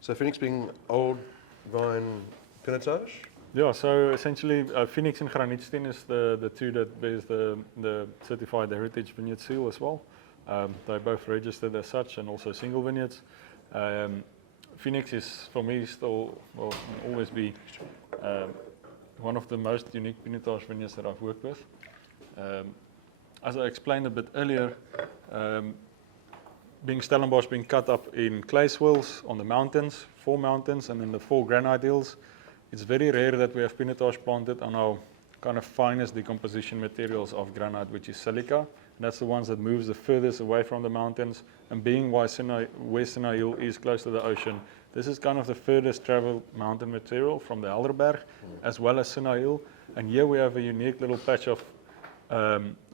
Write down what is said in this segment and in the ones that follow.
So Féniks being old vine pinotage? Yeah, so essentially Féniks and Granitsteen is the two that bears the certified heritage vineyard seal as well. They're both registered as such and also single vineyards. Féniks is, for me, still, will always be one of the most unique pinotage vineyards that I've worked with. As I explained a bit earlier, being Stellenbosch being cut up in clay swells on the mountains, 4 mountains, and then the 4 granite hills, it's very rare that we have pinotage planted on our kind of finest decomposition materials of granite, which is silica. And that's the ones that moves the furthest away from the mountains. And being where Sinai Hill is close to the ocean, this is kind of the furthest traveled mountain material from the Helderberg, as well as Sinai Hill. And here we have a unique little patch of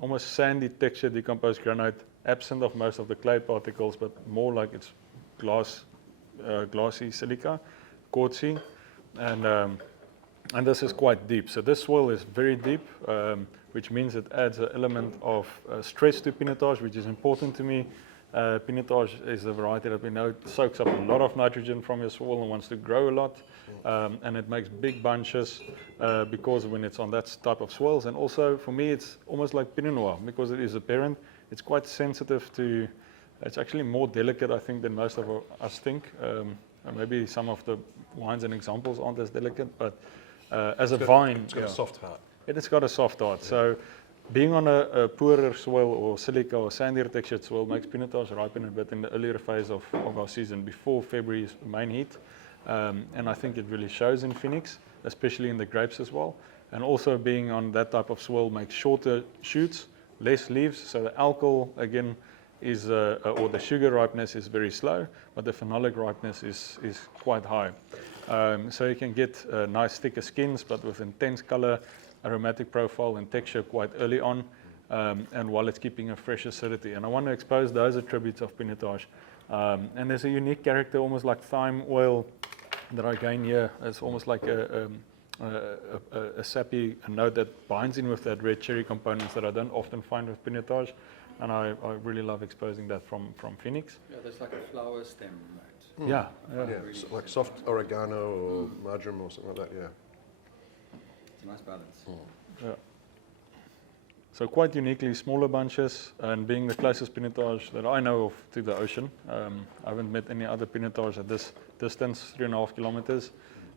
almost sandy texture decomposed granite, absent of most of the clay particles, but more like it's glassy silica, quartzy, and this is quite deep. So this soil is very deep, which means it adds an element of stress to pinotage, which is important to me. Pinotage is a variety that we know soaks up a lot of nitrogen from your soil and wants to grow a lot, and it makes big bunches because when it's on that type of soils. And also for me, it's almost like Pinot Noir because it is a parent. It's quite sensitive to. It's actually more delicate, I think, than most of us think. Maybe some of the wines and examples aren't as delicate, but as a vine, it's got a soft heart. It has got a soft heart. Yeah. So being on a poorer soil or silica or sandier textured soil makes pinotage ripen a bit in the earlier phase of our season, before February's main heat. And I think it really shows in Féniks, especially in the grapes as well. And also being on that type of soil makes shorter shoots, less leaves, so the alcohol, again, is or the sugar ripeness is very slow, but the phenolic ripeness is quite high. So you can get nice thicker skins, but with intense color, aromatic profile and texture quite early on, and while it's keeping a fresh acidity. And I want to expose those attributes of pinotage. And there's a unique character, almost like thyme oil, that I gain here. It's almost like a sappy note that binds in with that red cherry components that I don't often find with pinotage. And I really love exposing that from Féniks. Yeah, there's like a flower stem note. Yeah. Really so like soft oregano or marjoram or something like that, yeah. It's a nice balance. Yeah. So quite uniquely smaller bunches, and being the closest pinotage that I know of to the ocean. I haven't met any other pinotage at this distance, 3.5 kilometers.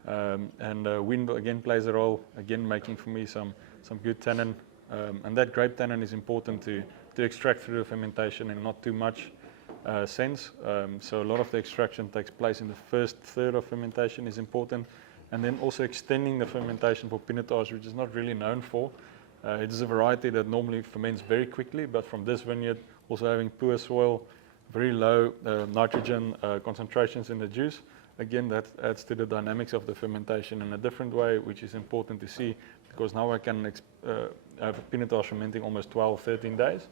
And wind again plays a role, again making for me some good tannin. And that grape tannin is important to extract through the fermentation and not too much sense. So a lot of the extraction takes place in the first third of fermentation is important. And then also extending the fermentation for pinotage, which is not really known for. It is a variety that normally ferments very quickly, but from this vineyard, also having poor soil, very low nitrogen concentrations in the juice. Again, that adds to the dynamics of the fermentation in a different way, which is important to see, because now I can have a pinotage fermenting almost 12, 13 days.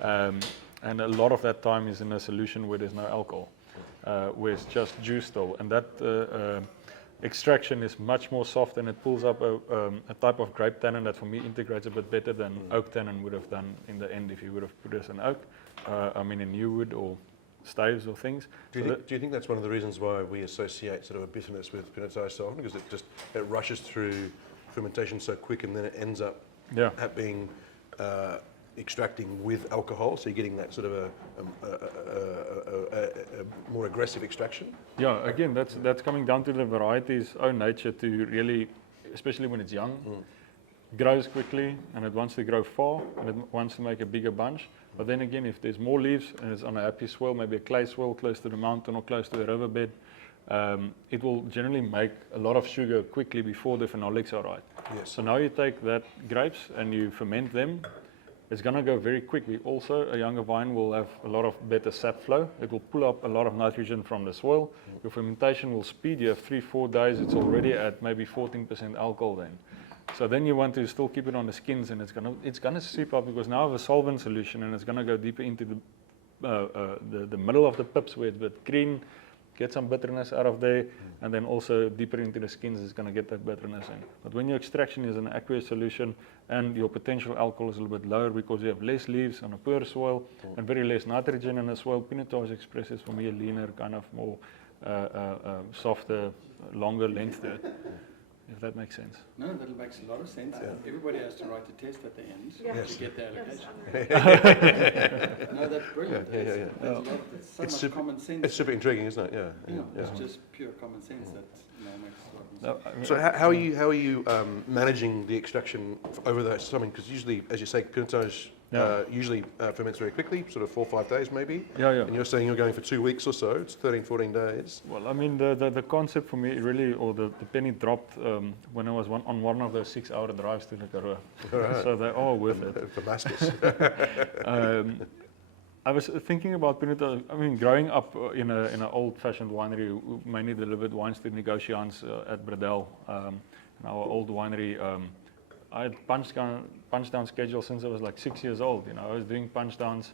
And a lot of that time is in a solution where there's no alcohol, where it's just juice still. And that extraction is much more soft, and it pulls up a type of grape tannin that for me integrates a bit better than oak tannin would have done in the end if you would have put us in oak, in new wood or staves or things. Do you think that's one of the reasons why we associate sort of a bitterness with pinotage so often? Because it rushes through fermentation so quick, and then it ends up at being extracting with alcohol, so you're getting that sort of a more aggressive extraction? Yeah, again, that's coming down to the variety's own nature to really, especially when it's young, grows quickly and it wants to grow far and it wants to make a bigger bunch. But then again, if there's more leaves and it's on a happy swell, maybe a clay swell close to the mountain or close to the riverbed, it will generally make a lot of sugar quickly before the phenolics are right. Yes. So now you take that grapes and you ferment them. It's going to go very quickly. Also, a younger vine will have a lot of better sap flow. It will pull up a lot of nitrogen from the soil. Your fermentation will speed. You have 3-4 days. It's already at maybe 14% alcohol then. So then you want to still keep it on the skins, and it's gonna seep up because now I have a solvent solution, and it's gonna go deeper into the middle of the pips where it's a bit green, get some bitterness out of there, and then also deeper into the skins is going to get that bitterness in. But when your extraction is an aqueous solution and your potential alcohol is a little bit lower because you have less leaves on a poor soil and very less nitrogen in the soil, pinotage expresses for me a leaner, kind of more softer, longer length there. If that makes sense. No, that makes a lot of sense. Everybody has to write a test at the end to get the allocation. No, that's brilliant. There's so much super, common sense. it's super intriguing, isn't it? Yeah. It's just pure common sense that makes a lot of sense. So how are you managing the extraction over that? I mean, because usually, as you say, pinotage usually ferments very quickly, sort of 4 or 5 days maybe. And you're saying you're going for 2 weeks or so. It's 13, 14 days. Well, I mean, the concept for me really, or the penny dropped when I was on one of those 6-hour drives to the Karoo. So they are worth it. Damascus. I was thinking about pinotage. I mean, growing up in an old-fashioned winery, we mainly delivered wines to negotiants at Bredell. In our old winery, I had punch down schedule since I was like 6 years old. You know, I was doing punch downs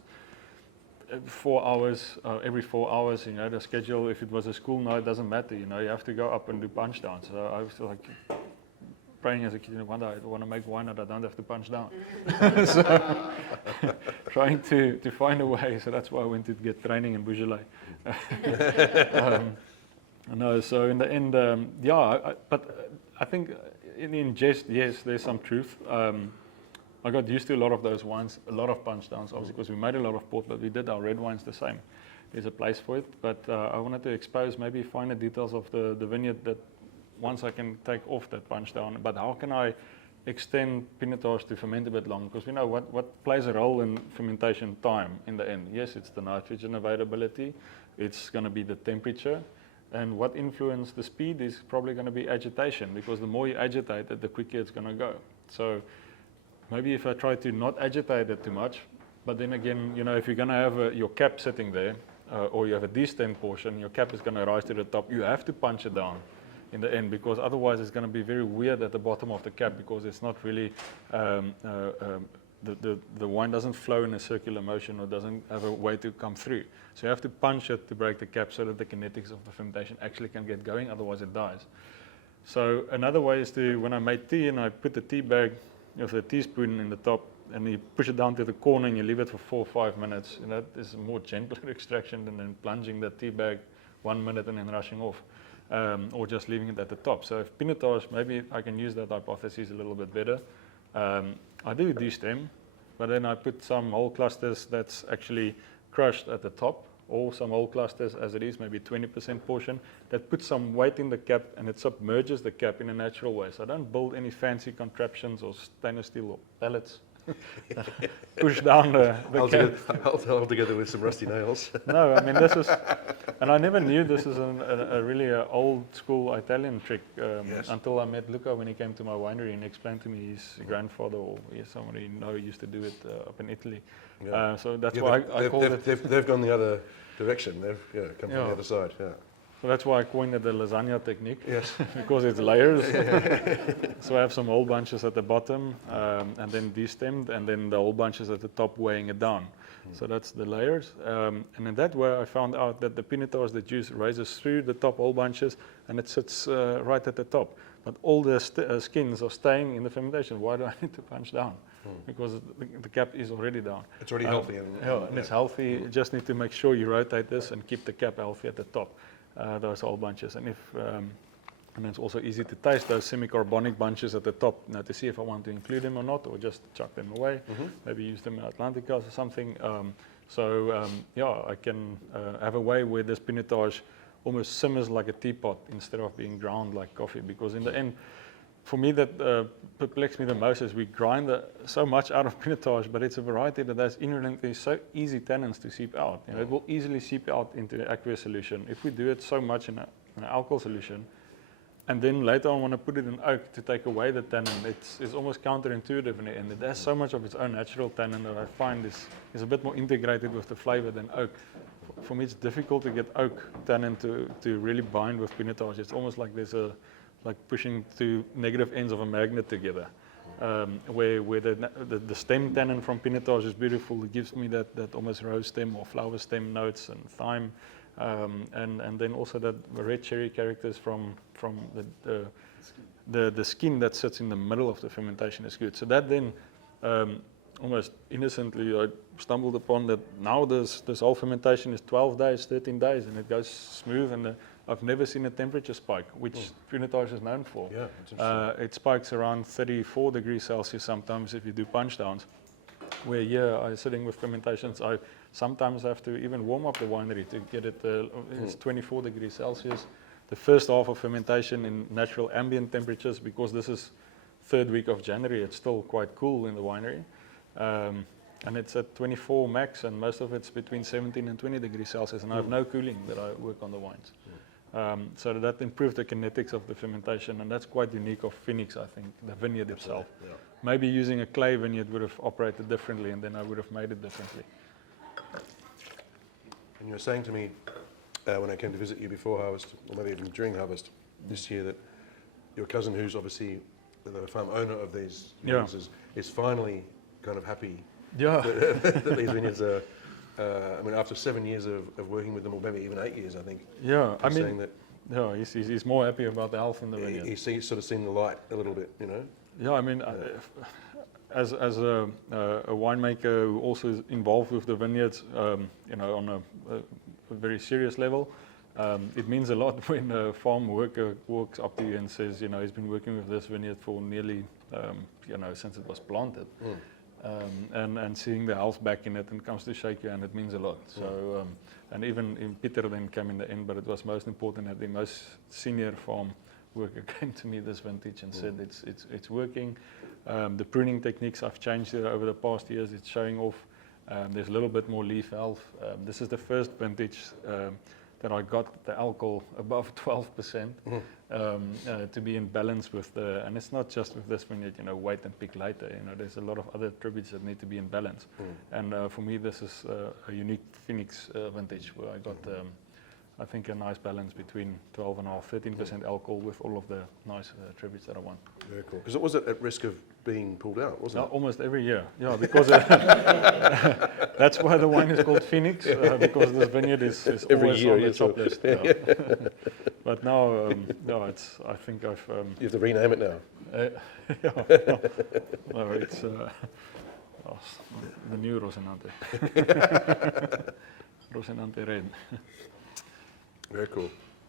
4 hours every 4 hours. You know, the schedule. If it was a school night, doesn't matter. You know, you have to go up and do punch downs. So I was like praying as a kid, one day I want to make wine that I don't have to punch down. So trying to find a way. So that's why I went to get training in Beaujolais. No, so in the end, but I think in jest, yes, there's some truth. I got used to a lot of those wines, a lot of punch downs, obviously, because we made a lot of port, but we did our red wines the same. There's a place for it, but I wanted to expose maybe finer details of the vineyard that once I can take off that punch down. But how can I extend pinotage to ferment a bit longer? Because we know what plays a role in fermentation time in the end. Yes, it's the nitrogen availability, it's going to be the temperature. And what influences the speed is probably going to be agitation, because the more you agitate it, the quicker it's going to go. So maybe if I try to not agitate it too much, but then again, you know, if you're going to have your cap sitting there, or you have a destemmed portion, your cap is going to rise to the top, you have to punch it down in the end, because otherwise it's going to be very weird at the bottom of the cap, because it's not really, the wine doesn't flow in a circular motion or doesn't have a way to come through. So you have to punch it to break the cap so that the kinetics of the fermentation actually can get going, otherwise it dies. So another way is to, when I make tea and I put the tea bag with a teaspoon in the top and you push it down to the corner and you leave it for 4 or 5 minutes, and that is a more gentler extraction than then plunging the tea bag 1 minute and then rushing off, or just leaving it at the top. So if pinotage, maybe I can use that hypothesis a little bit better. I do destem, but then I put some whole clusters that's actually crushed at the top, or some whole clusters as it is, maybe 20% portion, that puts some weight in the cap and it submerges the cap in a natural way. So I don't build any fancy contraptions or stainless steel or pallets push down the cap. I'll together with some rusty nails. No, I mean, this is, and I never knew this is a really old school Italian trick until I met Luca when he came to my winery and explained to me his grandfather or somebody used to do it up in Italy. Yeah. So that's why I called it. They've gone the other direction. They've come from the other side. Yeah. So that's why I coined it the lasagna technique, because it's layers. So I have some whole bunches at the bottom, and then destemmed, and then the whole bunches at the top weighing it down. So that's the layers. And in that way, I found out that the pinotage, the juice rises through the top whole bunches, and it sits right at the top. But all the skins are staying in the fermentation. Why do I need to punch down? Because the cap is already down. It's already healthy. And it's healthy. You just need to make sure you rotate this and keep the cap healthy at the top. Those whole bunches, and and it's also easy to taste those semi-carbonic bunches at the top, to see if I want to include them or not, or just chuck them away. Maybe use them in Atlanticas or something. I can have a way where this pinotage almost simmers like a teapot instead of being ground like coffee. Because in the end, for me, that perplexes me the most is we grind so much out of pinotage, but it's a variety that has inherently so easy tannins to seep out. You know, it will easily seep out into the aqueous solution. If we do it so much in an alcohol solution, and then later on want to put it in oak to take away the tannin, it's almost counterintuitive, and it has so much of its own natural tannin that I find is a bit more integrated with the flavor than oak. For me, it's difficult to get oak tannin to really bind with pinotage. It's almost like there's like pushing two negative ends of a magnet together, where the stem tannin from pinotage is beautiful. It gives me that almost rose stem or flower stem notes and thyme, And then also that red cherry characters from the skin that sits in the middle of the fermentation is good. So that then almost innocently I stumbled upon that now this whole fermentation is 12 days, 13 days, and it goes smooth, and I've never seen a temperature spike, which Pinotage is known for. Yeah, that's interesting. It spikes around 34 degrees Celsius sometimes if you do punch downs, where here I'm sitting with fermentations, I sometimes have to even warm up the winery to get it, it's 24 degrees Celsius. The first half of fermentation in natural ambient temperatures, because this is third week of January, it's still quite cool in the winery. And it's at 24 max, and most of it's between 17 and 20 degrees Celsius, and I have no cooling that I work on the wines. So that improved the kinetics of the fermentation, and that's quite unique of Féniks, I think, the vineyard itself. Yeah. Maybe using a clay vineyard would have operated differently, and then I would have made it differently. And you were saying to me when I came to visit you before harvest, or maybe even during harvest this year, that your cousin, who's obviously the farm owner of these vineyards, is finally kind of happy that these vineyards are, I mean, after 7 years of working with them, or maybe even 8 years, I think. Yeah, I mean, saying that he's more happy about the health in the vineyard. He's sort of seen the light a little bit, you know? Yeah, I mean, as a winemaker who also is involved with the vineyards, you know, on a very serious level, it means a lot when a farm worker walks up to you and says, you know, he's been working with this vineyard for nearly, you know, since it was planted. And seeing the health back in it and comes to shake you, and it means a lot. So, and even Peter then came in the end, but it was most important that the most senior farm worker came to me this vintage and said it's working. The pruning techniques I've changed it over the past years. It's showing off. There's a little bit more leaf health. This is the first vintage that I got the alcohol above 12% to be in balance with the, and it's not just with this vineyard, you know, wait and pick later. You know, there's a lot of other attributes that need to be in balance. And for me, this is a unique Féniks vintage where I got, I think, a nice balance between 12.5%, 13% alcohol with all of the nice attributes that I want. Very cool. Because it was at risk of being pulled out, wasn't it? Almost every year, yeah, because that's why the wine is called Féniks, because this vineyard is Every always year, on the yes, top list. Yeah. But now, no, it's. I think I've. You have to rename it now. No, it's the new Rosinante. Rosinante Red. Very cool.